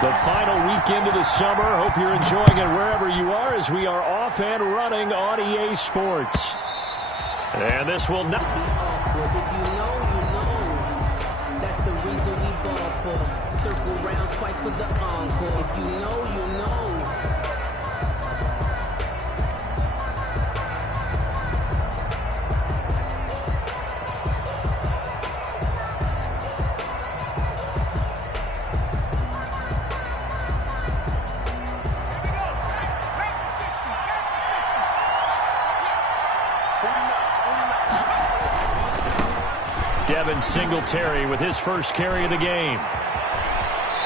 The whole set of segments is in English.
The final weekend of the summer. Hope you're enjoying it wherever you are as we are off and running on EA Sports. And this will not be awkward. If you know, you know. That's the reason we ball for. Circle round twice for the encore. If you know, you know. Devin Singletary with his first carry of the game.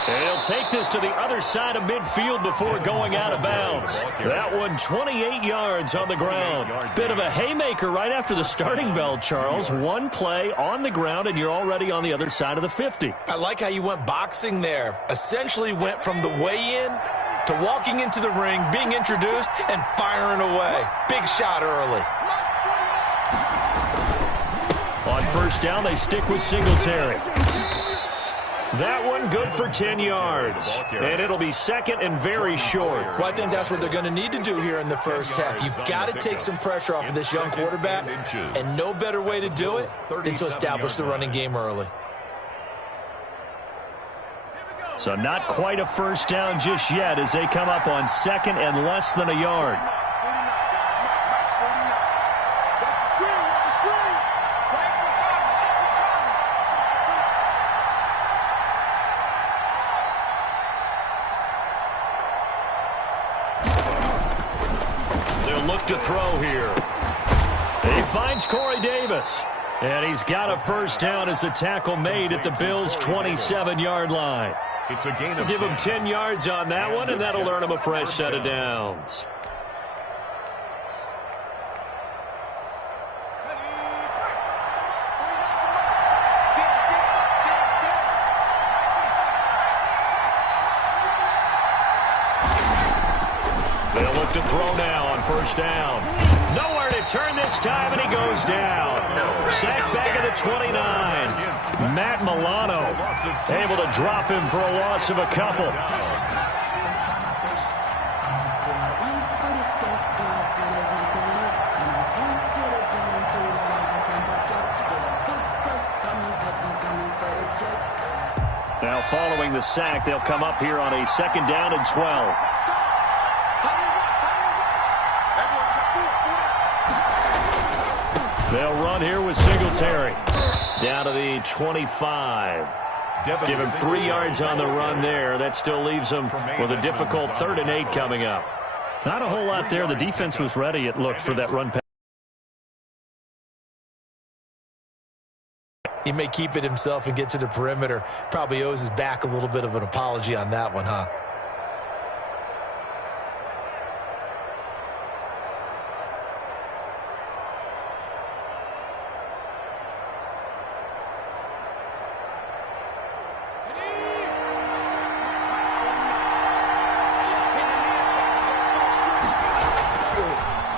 And he'll take this to the other side of midfield before going out of bounds. That one 28 yards on the ground. Bit of a haymaker right after the starting bell, Charles. One play on the ground and you're already on the other side of the 50. I like how you went boxing there. Essentially went from the weigh-in to walking into the ring, being introduced, and firing away. Big shot early. On first down, they stick with Singletary. That one good for 10 yards. And it'll be second and very short. Well, I think that's what they're going to need to do here in the first half. You've got to take some pressure off of this young quarterback, and no better way to do it than to establish the running game early. So not quite a first down just yet as they come up on second and less than a yard. Look to throw here. He finds Corey Davis. And he's got a first down as the tackle made at the Bills' 27-yard line. It's a gain of Give him 10 yards on that one, and that'll earn him a fresh set of downs. They'll look to throw now on first down. Nowhere to turn this time, and he goes down. Sacked back at the 29. Matt Milano able to drop him for a loss of a couple. Now following the sack, they'll come up here on a second down and 12. They'll run here with Singletary. Down to the 25. Give him 3 yards on the run there. That still leaves him with a difficult 3rd and 8 coming up. Not a whole lot there. The defense was ready, it looked, for that run pass. He may keep it himself and get to the perimeter. Probably owes his back a little bit of an apology on that one, huh?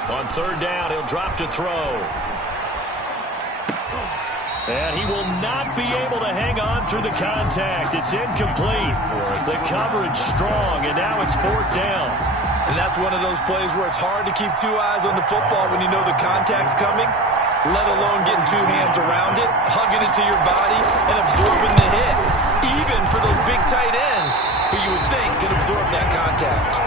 On third down, he'll drop to throw. And he will not be able to hang on through the contact. It's incomplete. The coverage strong, and now it's 4th down. And that's one of those plays where it's hard to keep 2 eyes on the football when you know the contact's coming, let alone getting 2 hands around it, hugging it to your body, and absorbing the hit. Even for those big tight ends who you would think could absorb that contact.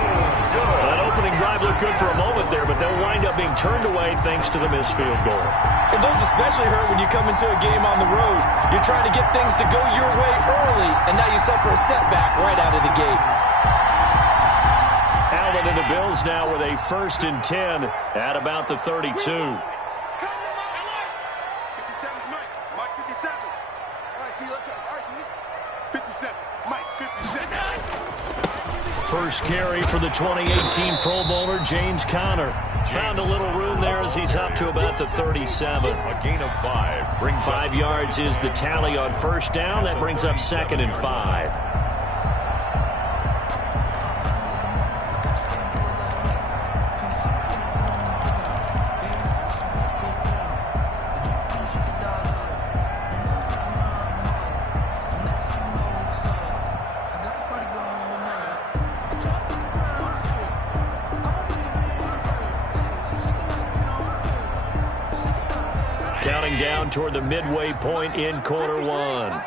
That opening drive looked good for a moment there, but they'll wind up being turned away thanks to the missed field goal. And those especially hurt when you come into a game on the road. You're trying to get things to go your way early, and now you suffer a setback right out of the gate. Allen and the Bills now with a 1st and 10 at about the 32. First carry for the 2018 Pro Bowler, James Conner. Found a little room there as he's up to about the 37. A gain of 5. 5 yards is the tally on first down. That brings up 2nd and 5. winding down toward the midway point in quarter one.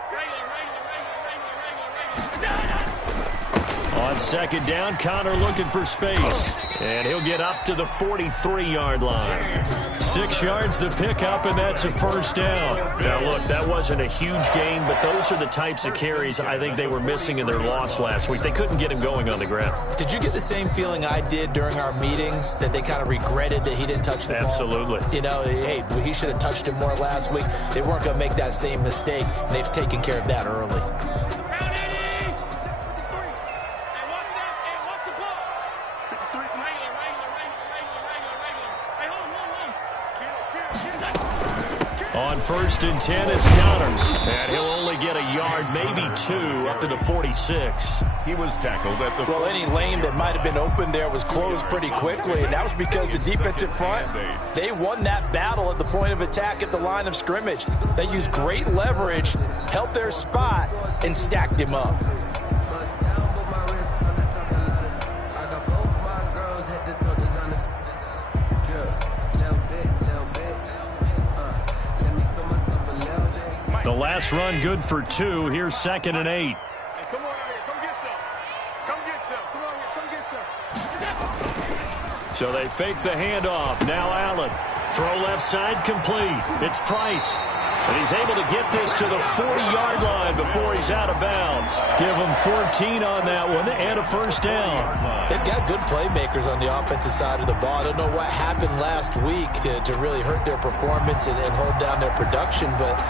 On second down, Connor looking for space. And he'll get up to the 43-yard line. 6 yards the pickup, and that's a first down. Now, look, that wasn't a huge gain, but those are the types of carries I think they were missing in their loss last week. They couldn't get him going on the ground. Did you get the same feeling I did during our meetings, that they kind of regretted that he didn't touch the ball? Absolutely. You know, hey, he should have touched it more last week. They weren't going to make that same mistake, and they've taken care of that early. On first and 10 is Connor. And he'll only get a yard, maybe 2, up to the 46. He was tackled at the... Well, any lane that might have been open there was closed pretty quickly, and that was because the defensive front, they won that battle at the point of attack at the line of scrimmage. They used great leverage, held their spot, and stacked him up. The last run good for 2. Here's 2nd and 8. Hey, come on out here. Come get some. Come get some. Come on here. Come get some. So they fake the handoff. Now Allen. Throw left side complete. It's Price. And he's able to get this to the 40-yard line before he's out of bounds. Give him 14 on that one and a first down. They've got good playmakers on the offensive side of the ball. I don't know what happened last week to really hurt their performance and hold down their production, but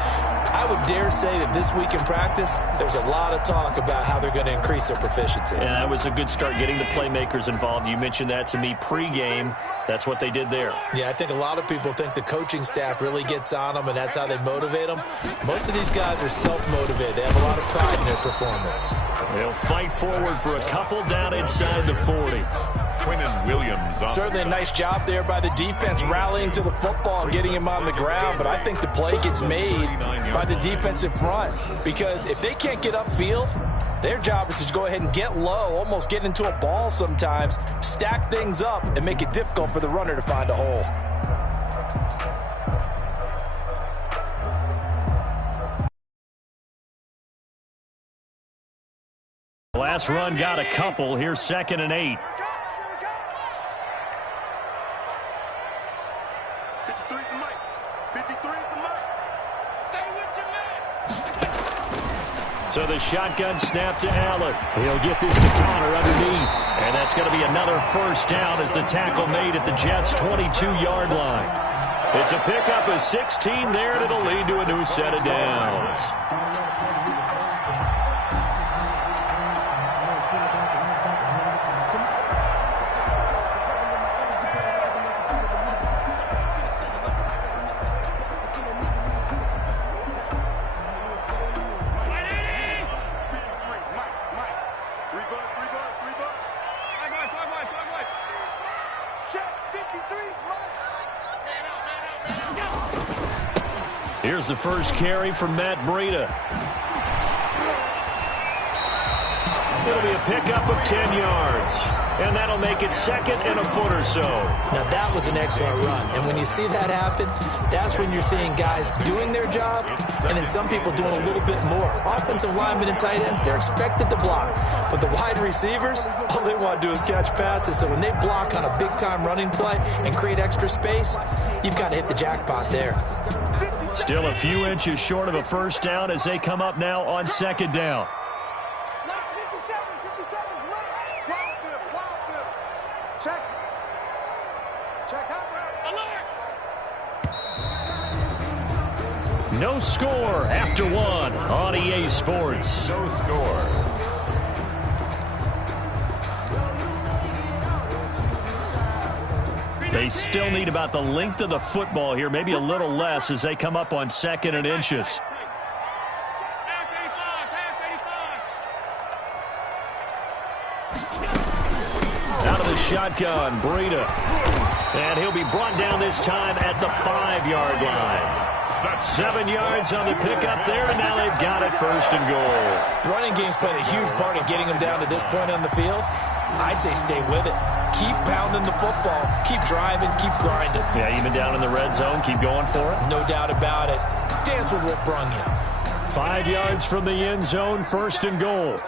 I would dare say that this week in practice, there's a lot of talk about how they're going to increase their proficiency. And that was a good start, getting the playmakers involved. You mentioned that to me pregame. That's what they did there. Yeah, I think a lot of people think the coaching staff really gets on them, and that's how they motivate them. Most of these guys are self-motivated. They have a lot of pride in their performance. They'll fight forward for a couple down inside the 40. Quinnen Williams. Certainly a nice job there by the defense rallying to the football and getting him on the ground, but I think the play gets made by the defensive front, because if they can't get upfield, their job is to go ahead and get low, almost get into a ball sometimes, stack things up, and make it difficult for the runner to find a hole. Last run got a couple. Here's 2nd and 8. 53 is the mic. 53 is the mic. Stay with your man. So the shotgun snap to Allen. He'll get this to Connor underneath. And that's going to be another first down as the tackle made at the Jets' 22-yard line. It's a pickup of 16 there, and it'll lead to a new set of downs. Here's the first carry from Matt Breida. It'll be a pickup of 10 yards. And that'll make it 2nd and a foot or so. Now, that was an excellent run. And when you see that happen, that's when you're seeing guys doing their job and then some people doing a little bit more. Offensive linemen and tight ends, they're expected to block. But the wide receivers, all they want to do is catch passes. So when they block on a big-time running play and create extra space, you've got to hit the jackpot there. Still a few inches short of a first down as they come up now on 2nd down. No score after 1 on EA Sports. No score. They still need about the length of the football here, maybe a little less as they come up on 2nd and inches. Out of the shotgun, Breida. And he'll be brought down this time at the 5-yard line. 7 yards on the pickup there, and now they've got it 1st and goal. The running game's played a huge part in getting them down to this point on the field. I say stay with it. Keep pounding the football. Keep driving. Keep grinding. Yeah, even down in the red zone, keep going for it. No doubt about it. Dance with what brung you. 5 yards from the end zone, first and goal.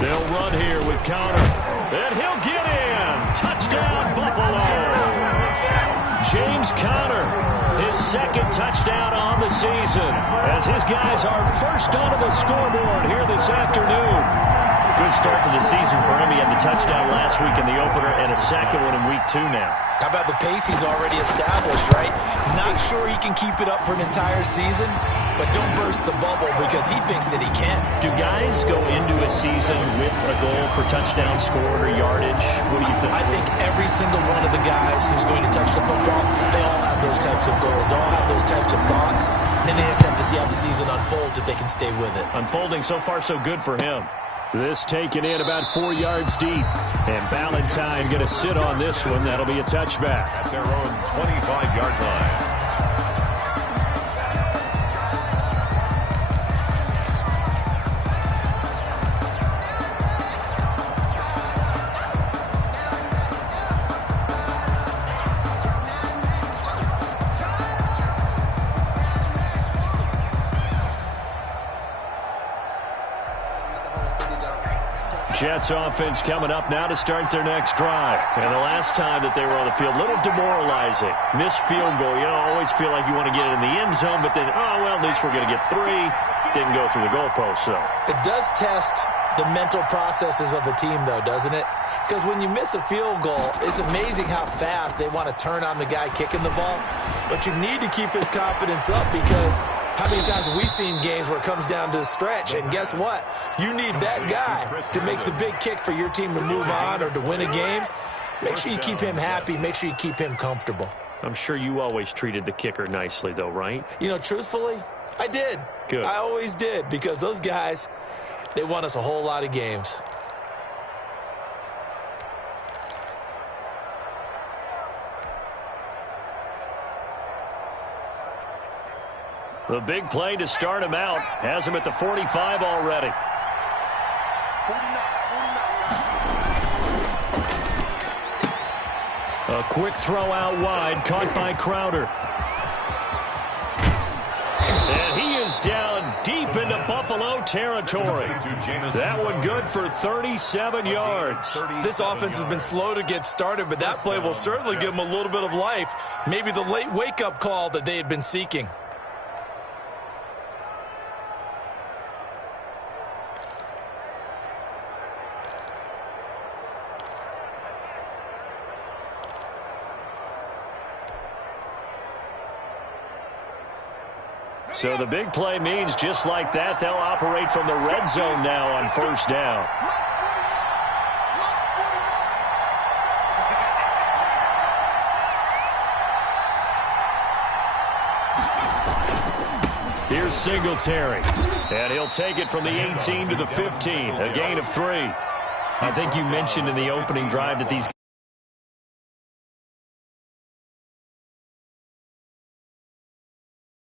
They'll run here with Conner. And he'll get in. Touchdown, Buffalo. James Conner, his second touchdown on the season, as his guys are first onto the scoreboard here this afternoon. Good start to the season for him. He had the touchdown last week in the opener and a second one in week 2 now. How about the pace he's already established, right? Not sure he can keep it up for an entire season, but don't burst the bubble because he thinks that he can. Do guys go into a season with a goal for touchdown scored or yardage? What do you think? I think every single one of the guys who's going to touch the football, they all have those types of goals. They all have those types of thoughts. And then they just have to see how the season unfolds if they can stay with it. Unfolding so far so good for him. This taken in about 4 yards deep. And Ballantyne going to sit on this one. That'll be a touchback. At their own 25-yard line. Jets offense coming up now to start their next drive. And the last time that they were on the field, a little demoralizing. Missed field goal. You always feel like you want to get it in the end zone, but then, oh, well, at least we're going to get 3. Didn't go through the goalpost, though. It does test the mental processes of the team, though, doesn't it? Because when you miss a field goal, it's amazing how fast they want to turn on the guy kicking the ball. But you need to keep his confidence up because how many times have we seen games where it comes down to the stretch? And guess what? You need that guy to make the big kick for your team to move on or to win a game. Make sure you keep him happy. Make sure you keep him comfortable. I'm sure you always treated the kicker nicely, though, right? You know, truthfully, I did. Good. I always did because those guys, they won us a whole lot of games. The big play to start him out. Has him at the 45 already. 49. A quick throw out wide, caught by Crowder. And he is down deep into Buffalo territory. That one good for 37 yards. This offense has been slow to get started, but that play will certainly give them a little bit of life. Maybe the late wake-up call that they had been seeking. So the big play means just like that, they'll operate from the red zone now on first down. Here's Singletary. And he'll take it from the 18 to the 15, a gain of 3. I think you mentioned in the opening drive that these